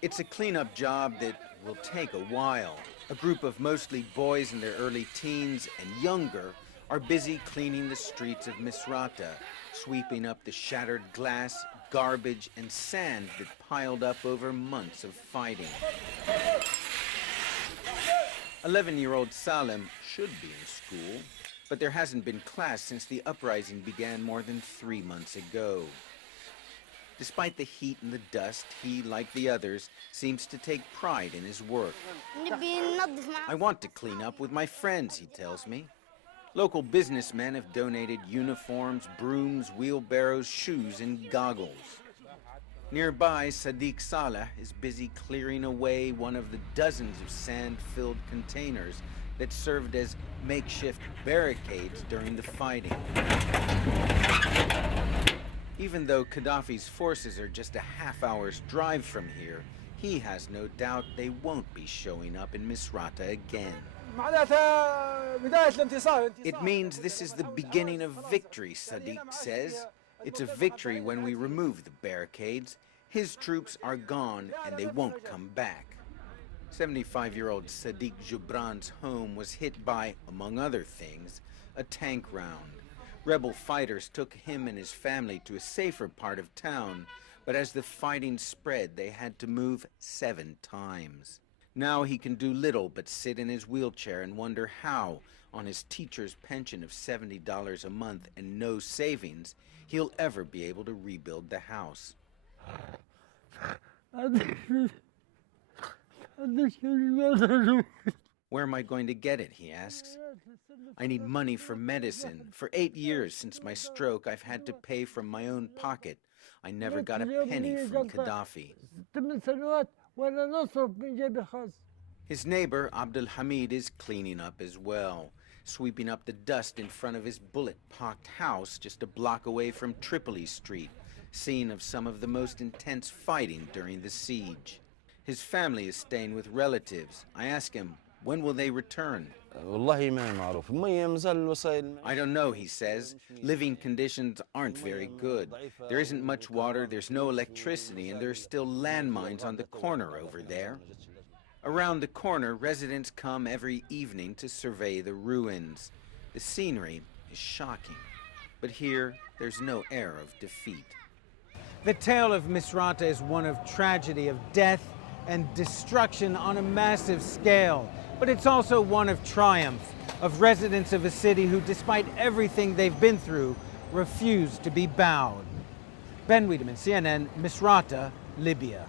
It's a cleanup job that will take a while. A group of mostly boys in their early teens and younger are busy cleaning the streets of Misrata, sweeping up the shattered glass, garbage, and sand that piled up over months of fighting. 11-year-old Salem should be in school, but there hasn't been class since the uprising began more than 3 months ago. Despite the heat and the dust, he, like the others, seems to take pride in his work. I want to clean up with my friends, he tells me. Local businessmen have donated uniforms, brooms, wheelbarrows, shoes, and goggles. Nearby, Sadiq Saleh is busy clearing away one of the dozens of sand-filled containers that served as makeshift barricades during the fighting. Even though Gaddafi's forces are just a half-hour's drive from here, he has no doubt they won't be showing up in Misrata again. It means this is the beginning of victory, Sadiq says. It's a victory when we remove the barricades. His troops are gone and they won't come back. 75-year-old Sadiq Jubran's home was hit by, among other things, a tank round. Rebel fighters took him and his family to a safer part of town, but as the fighting spread, they had to move 7 times. Now he can do little but sit in his wheelchair and wonder how, on his teacher's pension of $70 a month and no savings, he'll ever be able to rebuild the house. Where am I going to get it, he asks. I need money for medicine. For 8 years since my stroke, I've had to pay from my own pocket. I never got a penny from Gaddafi. His neighbor, Abdul Hamid, is cleaning up as well, sweeping up the dust in front of his bullet-pocked house just a block away from Tripoli Street, scene of some of the most intense fighting during the siege. His family is staying with relatives. I ask him, when will they return? I don't know, he says. Living conditions aren't very good. There isn't much water, there's no electricity, and there are still landmines on the corner over there. Around the corner, residents come every evening to survey the ruins. The scenery is shocking, but here there's no air of defeat. The tale of Misrata is one of tragedy, of death and destruction on a massive scale. But it's also one of triumph, of residents of a city who, despite everything they've been through, refuse to be bowed. Ben Wiedemann, CNN, Misrata, Libya.